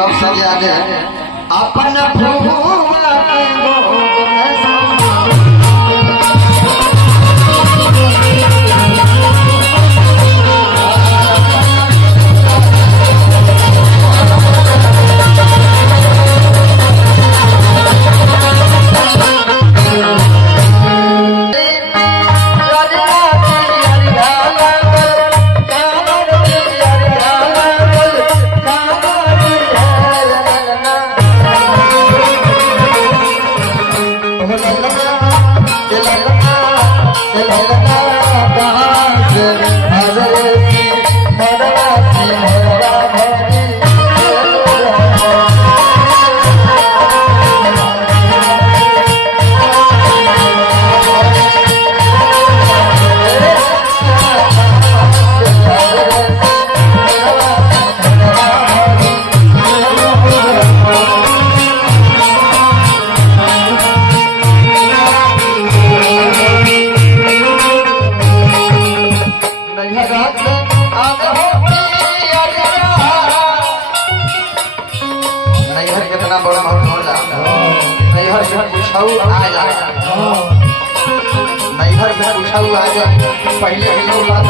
सबसे ज्यादा अपन फूल के गोद में कितना बड़ा होला नैहर से पूछाऊ आ जा नैहर से पूछाऊ आ जा पहले के लोग बात